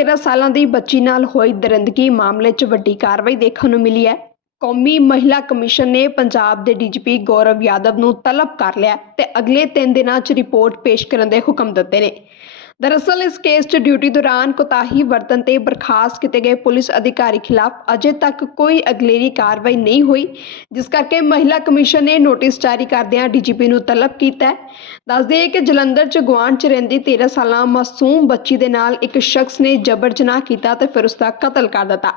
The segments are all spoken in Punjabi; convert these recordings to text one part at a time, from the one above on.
13 ਸਾਲਾਂ ਦੀ ਬੱਚੀ ਨਾਲ ਹੋਈ ਦਰਿੰਦਗੀ ਮਾਮਲੇ 'ਚ ਵੱਡੀ ਕਾਰਵਾਈ ਦੇਖਣ ਨੂੰ ਮਿਲੀ ਹੈ। ਕੌਮੀ ਮਹਿਲਾ ਕਮਿਸ਼ਨ ਨੇ ਪੰਜਾਬ ਦੇ ਡੀਜੀਪੀ ਗੌਰਵ ਯਾਦਵ ਨੂੰ ਤਲਬ ਕਰ ਲਿਆ ਤੇ ਅਗਲੇ 3 ਦਿਨਾਂ 'ਚ ਰਿਪੋਰਟ ਪੇਸ਼ ਕਰਨ ਦੇ ਹੁਕਮ ਦਿੱਤੇ ਨੇ। ਦਰਅਸਲ, ਇਸ ਕੇਸ 'ਚ ਡਿਊਟੀ ਦੌਰਾਨ ਕੋਤਾਹੀ ਵਰਤਨ ਤੇ ਬਰਖਾਸਤ ਕੀਤੇ ਗਏ ਪੁਲਿਸ ਅਧਿਕਾਰੀ ਖਿਲਾਫ ਅਜੇ ਤੱਕ ਕੋਈ ਅਗਲੇਰੀ ਕਾਰਵਾਈ ਨਹੀਂ ਹੋਈ, ਜਿਸ ਕਰਕੇ ਮਹਿਲਾ ਕਮਿਸ਼ਨ ਨੇ ਨੋਟਿਸ ਜਾਰੀ ਕਰਦਿਆਂ ਡੀਜੀਪੀ ਨੂੰ ਤਲਬ ਕੀਤਾ ਦੱਸ ਦਈਏ ਕਿ ਜਲੰਧਰ 'ਚ ਗੁਆਂਢ 'ਚ ਰਹਿੰਦੀ 13 ਸਾਲਾਂ ਮਾਸੂਮ ਬੱਚੀ ਦੇ ਨਾਲ ਇੱਕ ਸ਼ਖਸ ਨੇ ਜਬਰ ਜਨਾਹ ਕੀਤਾ ਤੇ ਫਿਰ ਉਸ ਦਾ ਕਤਲ ਕਰ ਦਿੱਤਾ।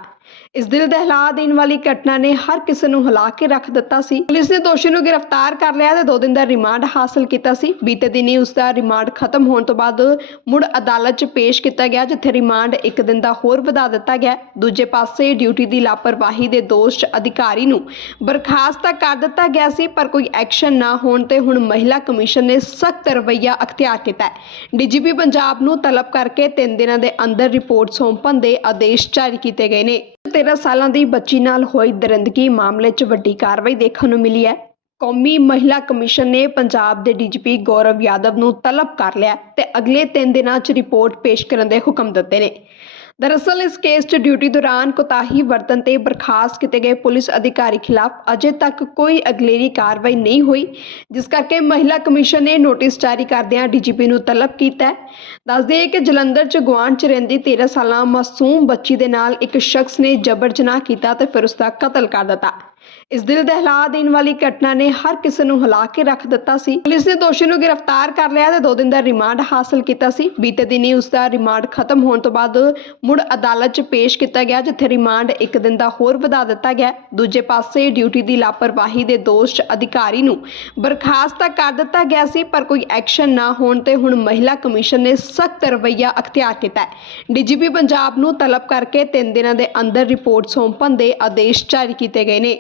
ਇਸ ਦਿਲ ਦਹਿਲਾ ਦੇਣ ਵਾਲੀ ਘਟਨਾ ਨੇ ਹਰ ਕਿਸੇ ਨੂੰ ਹਿਲਾ ਕੇ ਰੱਖ ਦਿੱਤਾ ਸੀ। ਪੁਲਿਸ ਨੇ ਦੋਸ਼ੀ ਨੂੰ ਗ੍ਰਿਫਤਾਰ ਕਰ ਲਿਆ ਤੇ 2 ਦਿਨ ਦਾ ਰਿਮਾਂਡ ਹਾਸਲ ਕੀਤਾ ਸੀ। ਬੀਤੇ ਦਿਨੀ ਉਸ ਦਾ ਰਿਮਾਂਡ ਖਤਮ ਹੋਣ ਤੋਂ ਬਾਅਦ ਮੁੜ ਅਦਾਲਤ 'ਚ ਪੇਸ਼ ਕੀਤਾ ਗਿਆ, ਜਿੱਥੇ ਰਿਮਾਂਡ ਇੱਕ ਦਿਨ ਦਾ ਹੋਰ ਵਧਾ ਦਿੱਤਾ ਗਿਆ। ਦੂਜੇ ਪਾਸੇ ਡਿਊਟੀ ਦੀ ਲਾਪਰਵਾਹੀ ਦੇ ਦੋਸ਼ 'ਚ ਅਧਿਕਾਰੀ ਨੂੰ ਬਰਖਾਸਤ ਤਾਂ ਕਰ ਦਿੱਤਾ ਗਿਆ ਸੀ, ਪਰ ਕੋਈ ਐਕਸ਼ਨ ਨਾ ਹੋਣ ਤੇ ਹੁਣ ਮਹਿਲਾ ਕਮਿਸ਼ਨ ਨੇ ਸਖਤ ਰਵੱਈਆ ਅਖਤਿਆਰ ਕੀਤਾ ਹੈ। ਡੀਜੀਪੀ ਪੰਜਾਬ ਨੂੰ ਤਲਬ ਕਰਕੇ 3 ਦਿਨਾਂ ਦੇ ਅੰਦਰ ਰਿਪੋਰਟ ਸੌਂਪਣ ਦੇ ਆਦੇਸ਼ ਜਾਰੀ ਕੀਤੇ ਗਏ ਨੇ। 13 ਸਾਲਾਂ ਦੀ ਬੱਚੀ ਨਾਲ ਹੋਈ ਦਰਿੰਦਗੀ ਮਾਮਲੇ 'ਚ ਵੱਡੀ ਕਾਰਵਾਈ ਦੇਖਣ ਨੂੰ ਮਿਲੀ ਹੈ। ਕੌਮੀ ਮਹਿਲਾ ਕਮਿਸ਼ਨ ਨੇ ਪੰਜਾਬ ਦੇ ਡੀਜੀਪੀ ਗੌਰਵ ਯਾਦਵ ਨੂੰ ਤਲਬ ਕਰ ਲਿਆ ਤੇ ਅਗਲੇ 3 ਦਿਨਾਂ 'ਚ ਰਿਪੋਰਟ ਪੇਸ਼ ਕਰਨ ਦੇ ਹੁਕਮ ਦਿੱਤੇ ਨੇ। ਦਰਅਸਲ ਇਸ ਕੇਸ 'ਚ ਡਿਊਟੀ ਦੌਰਾਨ ਕੋਤਾਹੀ ਵਰਤਨ ਤੇ ਬਰਖਾਸਤ ਕੀਤੇ ਗਏ ਪੁਲਿਸ ਅਧਿਕਾਰੀ ਖਿਲਾਫ ਅਜੇ ਤੱਕ ਕੋਈ ਅਗਲੇਰੀ ਕਾਰਵਾਈ ਨਹੀਂ ਹੋਈ, ਜਿਸ ਕਰਕੇ ਮਹਿਲਾ ਕਮਿਸ਼ਨ ਨੇ ਨੋਟਿਸ ਜਾਰੀ ਕਰਦਿਆਂ ਡੀਜੀਪੀ ਨੂੰ ਤਲਬ ਕੀਤਾ ਹੈ। ਦੱਸ ਦਈਏ ਕਿ ਜਲੰਧਰ 'ਚ ਗੁਆਂਢ 'ਚ ਰਹਿੰਦੀ 13 ਸਾਲਾਂ ਮਾਸੂਮ ਬੱਚੀ ਦੇ ਨਾਲ ਇੱਕ ਸ਼ਖਸ ਨੇ ਜਬਰ ਜਨਾਹ ਕੀਤਾ ਤੇ ਫਿਰ ਉਸ ਦਾ ਕਤਲ ਕਰ ਦਿੱਤਾ। ਇਸ ਦਿਲ ਦਹਿਲਾ ਦੇਣ ਵਾਲੀ ਘਟਨਾ ਨੇ ਹਰ ਕਿਸੇ ਨੂੰ ਹਿਲਾ ਕੇ ਰੱਖ ਦਿੱਤਾ ਸੀ। ਪੁਲਿਸ ਨੇ ਦੋਸ਼ੀ ਨੂੰ ਗ੍ਰਿਫਤਾਰ ਕਰ ਲਿਆ ਤੇ 2 ਦਿਨ ਦਾ ਰਿਮਾਂਡ ਹਾਸਲ ਕੀਤਾ ਸੀ। ਬੀਤੇ ਦਿਨੀ ਉਸ ਦਾ ਰਿਮਾਂਡ ਖਤਮ ਹੋਣ ਤੋਂ ਬਾਅਦ ਮੁੜ ਅਦਾਲਤ 'ਚ ਪੇਸ਼ ਕੀਤਾ ਗਿਆ, ਜਿੱਥੇ ਰਿਮਾਂਡ ਇੱਕ ਦਿਨ ਦਾ ਹੋਰ ਵਧਾ ਦਿੱਤਾ ਗਿਆ। ਦੂਜੇ ਪਾਸੇ ਡਿਊਟੀ ਦੀ ਲਾਪਰਵਾਹੀ ਦੇ ਦੋਸ਼ 'ਚ ਅਧਿਕਾਰੀ ਨੂੰ ਬਰਖਾਸਤ ਤਾਂ ਕਰ ਦਿੱਤਾ ਗਿਆ ਸੀ, ਪਰ ਕੋਈ ਐਕਸ਼ਨ ਨਾ ਹੋਣ ਤੇ ਹੁਣ ਮਹਿਲਾ ਕਮਿਸ਼ਨ ਨੇ ਸਖਤ ਰਵੱਈਆ ਅਖਤਿਆਰ ਕੀਤਾ ਹੈ। ਡੀਜੀਪੀ ਪੰਜਾਬ ਨੂੰ ਤਲਬ ਕਰਕੇ 3 ਦਿਨਾਂ ਦੇ ਅੰਦਰ ਰਿਪੋਰਟ ਸੌਂਪਣ ਦੇ ਆਦੇਸ਼ ਜਾਰੀ ਕੀਤੇ ਗਏ ਨੇ।